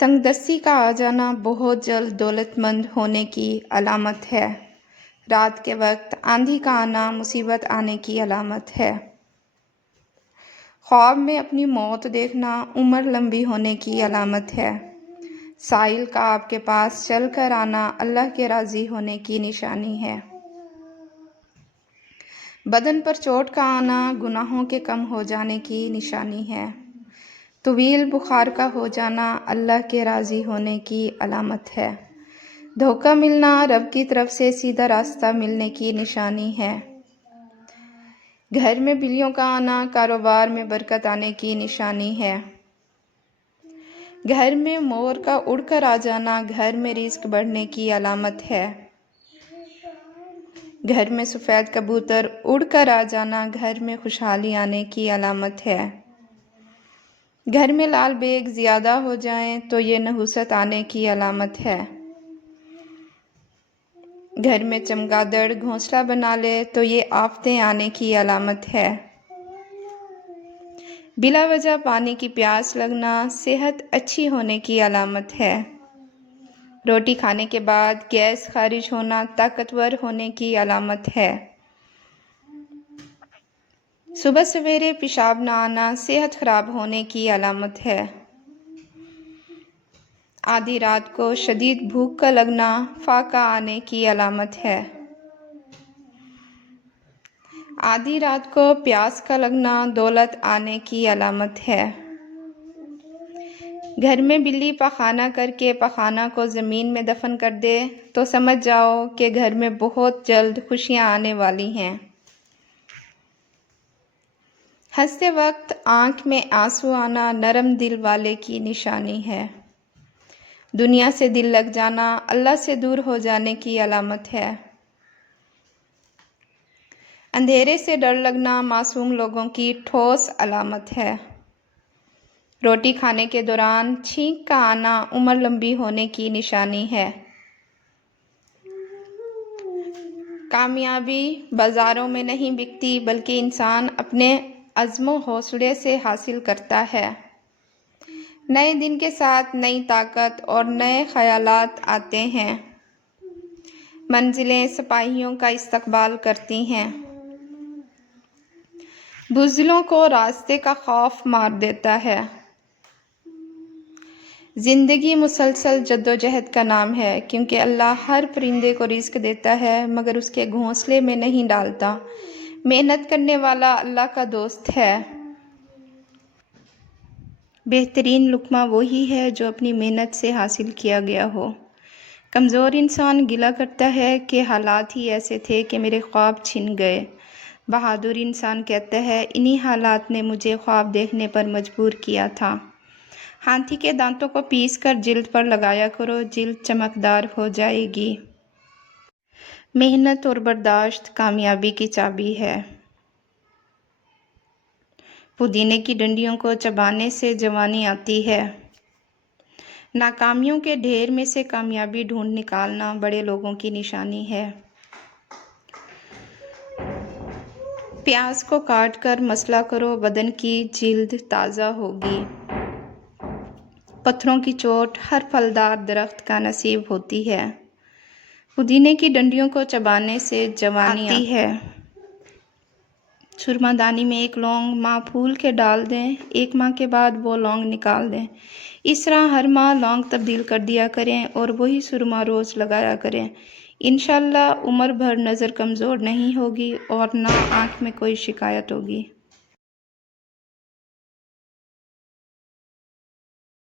تنگ دستی کا آ جانا بہت جلد دولت مند ہونے کی علامت ہے۔ رات کے وقت آندھی کا آنا مصیبت آنے کی علامت ہے۔ خواب میں اپنی موت دیکھنا عمر لمبی ہونے کی علامت ہے۔ سائل کا آپ کے پاس چل کر آنا اللہ کے راضی ہونے کی نشانی ہے۔ بدن پر چوٹ کا آنا گناہوں کے کم ہو جانے کی نشانی ہے۔ طویل بخار کا ہو جانا اللہ کے راضی ہونے کی علامت ہے۔ دھوکہ ملنا رب کی طرف سے سیدھا راستہ ملنے کی نشانی ہے۔ گھر میں بلیوں کا آنا کاروبار میں برکت آنے کی نشانی ہے۔ گھر میں مور کا اڑ کر آ جانا گھر میں رزق بڑھنے کی علامت ہے۔ گھر میں سفید کبوتر اڑ کر آ جانا گھر میں خوشحالی آنے کی علامت ہے۔ گھر میں لال بیگ زیادہ ہو جائیں تو یہ نحوست آنے کی علامت ہے۔ گھر میں چمگادڑ گھونسلہ بنا لے تو یہ آفتیں آنے کی علامت ہے۔ بلا وجہ پانی کی پیاس لگنا صحت اچھی ہونے کی علامت ہے۔ روٹی کھانے کے بعد گیس خارج ہونا طاقتور ہونے کی علامت ہے۔ صبح سویرے پیشاب نہ آنا صحت خراب ہونے کی علامت ہے۔ آدھی رات کو شدید بھوک کا لگنا فاقہ آنے کی علامت ہے۔ آدھی رات کو پیاس کا لگنا دولت آنے کی علامت ہے۔ گھر میں بلی پخانہ کر کے پخانہ کو زمین میں دفن کر دے تو سمجھ جاؤ کہ گھر میں بہت جلد خوشیاں آنے والی ہیں۔ ہنستے وقت آنکھ میں آنسو آنا نرم دل والے کی نشانی ہے۔ دنیا سے دل لگ جانا اللہ سے دور ہو جانے کی علامت ہے۔ اندھیرے سے ڈر لگنا معصوم لوگوں کی ٹھوس علامت ہے۔ روٹی کھانے کے دوران چھینک کا آنا عمر لمبی ہونے کی نشانی ہے۔ کامیابی بازاروں میں نہیں بکتی بلکہ انسان اپنے عزم و حوصلے سے حاصل کرتا ہے۔ نئے دن کے ساتھ نئی طاقت اور نئے خیالات آتے ہیں۔ منزلیں سپاہیوں کا استقبال کرتی ہیں۔ بزدلوں کو راستے کا خوف مار دیتا ہے۔ زندگی مسلسل جدوجہد کا نام ہے کیونکہ اللہ ہر پرندے کو رزق دیتا ہے مگر اس کے گھونسلے میں نہیں ڈالتا۔ محنت کرنے والا اللہ کا دوست ہے۔ بہترین لقمہ وہی ہے جو اپنی محنت سے حاصل کیا گیا ہو۔ کمزور انسان گلہ کرتا ہے کہ حالات ہی ایسے تھے کہ میرے خواب چھن گئے۔ بہادر انسان کہتا ہے انہی حالات نے مجھے خواب دیکھنے پر مجبور کیا تھا۔ ہاتھی کے دانتوں کو پیس کر جلد پر لگایا کرو، جلد چمکدار ہو جائے گی۔ محنت اور برداشت کامیابی کی چابی ہے۔ پودینے کی ڈنڈیوں کو چبانے سے جوانی آتی ہے۔ ناکامیوں کے ڈھیر میں سے کامیابی ڈھونڈ نکالنا بڑے لوگوں کی نشانی ہے۔ پیاز کو کاٹ کر مسلا کرو، بدن کی جلد تازہ ہوگی۔ پتھروں کی چوٹ ہر پھلدار درخت کا نصیب ہوتی ہے۔ پودینے کی ڈنڈیوں کو چبانے سے جوانی آتی ہے۔ سرما دانی میں ایک لونگ ماہ پھول کے ڈال دیں، 1 ماہ کے بعد وہ لونگ نکال دیں۔ اس طرح ہر ماہ لونگ تبدیل کر دیا کریں اور وہی سرما روز لگایا کریں۔ انشاءاللہ عمر بھر نظر کمزور نہیں ہوگی اور نہ آنکھ میں کوئی شکایت ہوگی۔